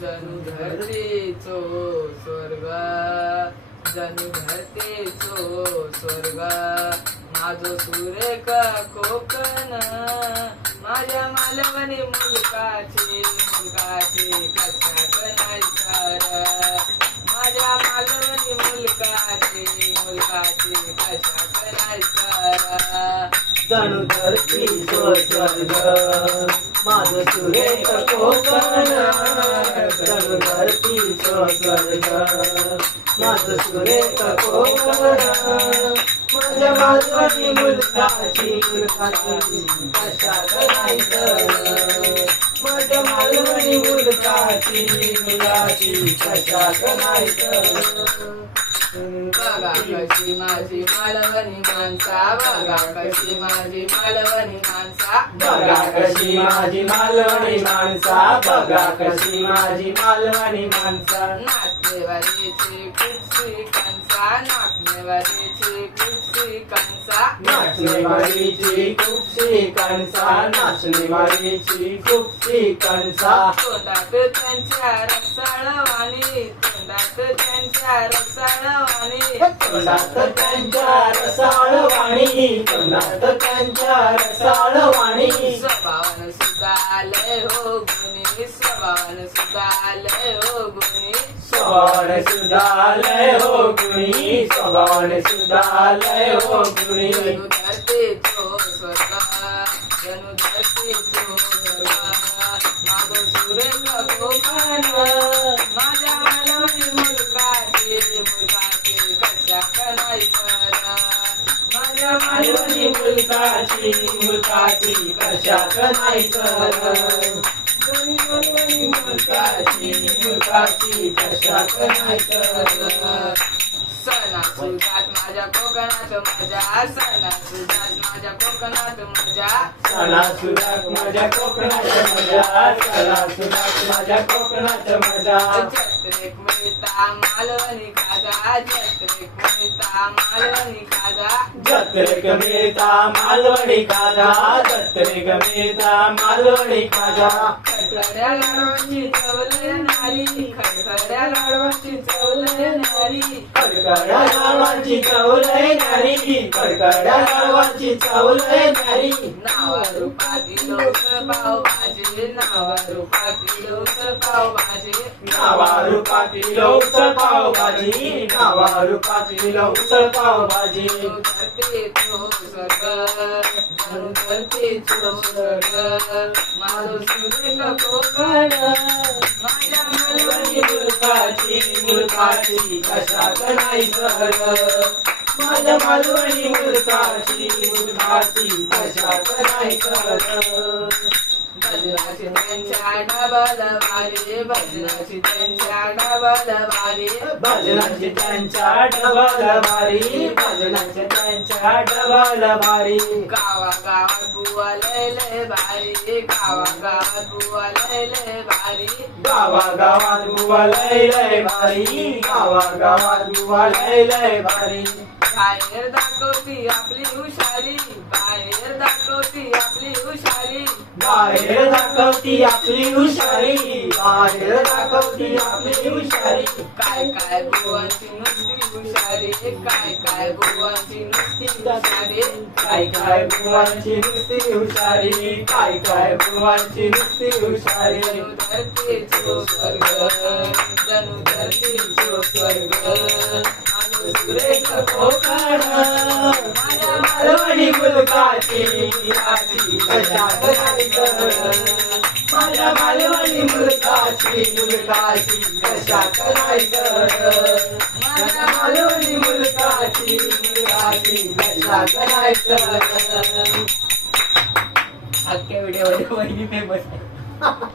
जणू धरतीचो स्वर्ग जणू धरतीचो स्वर्ग माझो सुरेख कोकण माझ्या मालवणी मुलकाची कशात नाही सर माझ्या मालवणी मुलकाची कशात नाही सर जणू धरतीचो स्वर्ग माझं सुरेख कोकण जणू धरतीचो स्वर्ग माझं सुरेख कोकण माझ्या मालवणी मुलकाची कशात नाही सर माझ्या मालवणी मुलकाची कशात नाही सर बघा कशी माझी मालवणी माणसा बघा कशी माझी मालवणी माणसा बघा कशी माझी मालवणी माणसा बघा कशी माझी मालवणी माणसा नाचनेवारीची कुर्सी कंसा नाचनेवारीची कुर्सी कंसा नाचनेवारीची कुपसी कणसा नाचनेवारीची कुपसी कणसा तोंडात त्यांच्या रसाळवाणी तोंडात त्यांच्या रसाळवाणी तोंडात त्यांच्या रसाळवाणी तोंडात त्यांच्या रसाळवाणी स्वभावानं सुद्धा आलंय हो गुणी स्वभावानं सुद्धा आलंय हो गुणी स्वभावाने सुधारलंय हो गुणी स्वभावाने सुधारलंय हो गुणी जणू धरतीचो स्वर्ग जणू धरतीचो स्वर्ग माझं सुरेख कोकण माझ्या मालवणी मुलकाची कशात नाही सर माझ्या मालवणी मुलकाची कशात नाही सर मालवणी मुलकाची कशात नाही सर सणासुदात माझ्या कोकणात मजा सणासुदात माझ्या कोकणात मजा सणासुदात माझ्या कोकणात मजा सणासुदात माझ्या कोकणात मजा जत्रेक मिळता मालवणी खाजा जत्रेक मिळता मालवणी खाजा जत्रेक मिळता मालवणी खाजा जत्रेक मिळता मालवणी खाजा खडखड्या लाडवाची चवलय नारी खडखड्या लाडवाची चवलय नारी कडकड्या लाडवाची चवलय नारी कडकड्या लाडवाची चवलय नारी नावा रूपातील उसळ पाव भाजी नावा रूपातील उसळ पाव भाजी नावा रूपातील उसळ पाव भाजी नावा रूपातील उसळ पाव भाजी धरतीचो स्वर्ग जणू धरतीचो स्वर्ग माझं सुरेख कोकण माझ्या मालवणी मुलकाची कशात नाही सर माझ्या मालवणी मुलकाची कशात नाही सर भजनाची त्यांच्या डबल भारी भजनाची त्यांच्या डबल भारी भजनाची त्यांच्या डबल भारी भजनाची त्यांच्या डबल भारी गावागावात बुवा लय लय भारी गावागावात बुवा लय लय भारी गावागावात बुवा लय लय भारी गावागावात बुवा लय लय भारी बाहेर दाखवती आपली हुशारी बाहेर दाखवती आपली हुशारी बाहेर दाखवती आपली हुशारी बाहेर दाखवती आपली हुशारी काय काय बुवांची नुसती हुशारी काय बुवांची नुसती हुशारी काय बुवांची नुसती हुशारी काय बुवांची नुसती हुशारी जणू धरतीचो स्वर्ग जणू धरतीचो स्वर्ग माझं सुरेख कोकण माझ्या मालवणी मुलकाची कशात नाही सर माझ्या मालवणी मुलकाची कशात नाही सर माझ्या मालवणी मुलकाची कशात नाही सर अख्ख्या व्हिडिओ वहिनी फेमस